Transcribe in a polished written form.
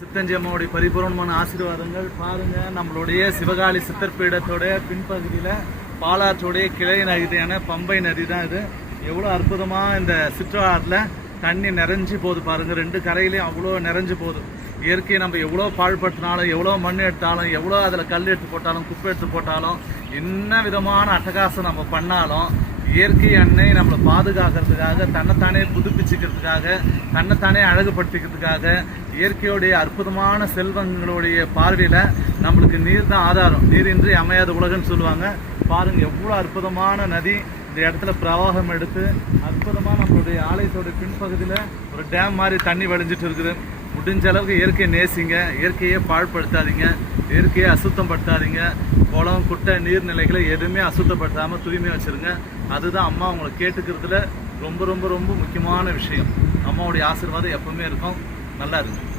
சித்தஞ்சி அம்மாவுடைய பரிபூர்ணமான ஆசீர்வாதங்கள் பாருங்க. நம்மளுடைய சிவகாளி சித்தர்பீடத்தோட பின்பகுதியில் பாலாற்றோடைய கிளை நதியான பம்பை நதி தான் இது. எவ்வளோ அற்புதமாக இந்த சிற்றாற்றில் தண்ணி நிறைஞ்சு போகுது பாருங்க. ரெண்டு கரையிலையும் அவ்வளோ நிறைஞ்சு போகுது. இயற்கையை நம்ம எவ்வளோ பாழ்படுத்தினாலும், எவ்வளோ மண் எடுத்தாலும், எவ்வளோ அதில் கல் எடுத்து போட்டாலும், குப்பை எடுத்து போட்டாலும், என்ன விதமான அட்டகாசம் நம்ம பண்ணாலும், இயற்கை அன்னை நம்மளை பாதுகாக்கிறதுக்காக, தன்னைத்தானே புதுப்பிச்சுக்கிறதுக்காக, தன்னைத்தானே அழகுபடுத்திக்கிறதுக்காக, இயற்கையுடைய அற்புதமான செல்வங்களுடைய பார்வையில் நம்மளுக்கு நீர் தான் ஆதாரம். நீரின்றி அமையாத உலகன்னு சொல்லுவாங்க. பாருங்க எவ்வளோ அற்புதமான நதி. இந்த இடத்துல பிரவாகம் எடுத்து அற்புதமாக நம்மளுடைய ஆலயத்தோட பின்பகுதியில் ஒரு டேம் மாதிரி தண்ணி வடிஞ்சிட்டு இருக்குது. முடிஞ்ச அளவுக்கு இயற்கையை நேசிங்க, இயற்கையை பாழ்படுத்தாதீங்க, இயற்கையை அசுத்தப்படுத்தாதீங்க. குளம், குட்டை, நீர்நிலைகளை எதுவுமே அசுத்தப்படுத்தாமல் தூய்மையாக வச்சுருங்க. அதுதான் அம்மா உங்களை கேட்டுக்கிறதுல ரொம்ப ரொம்ப ரொம்ப முக்கியமான விஷயம். அம்மாவுடைய ஆசீர்வாதம் எப்பவுமே இருக்கும். நல்லா இருக்கும்.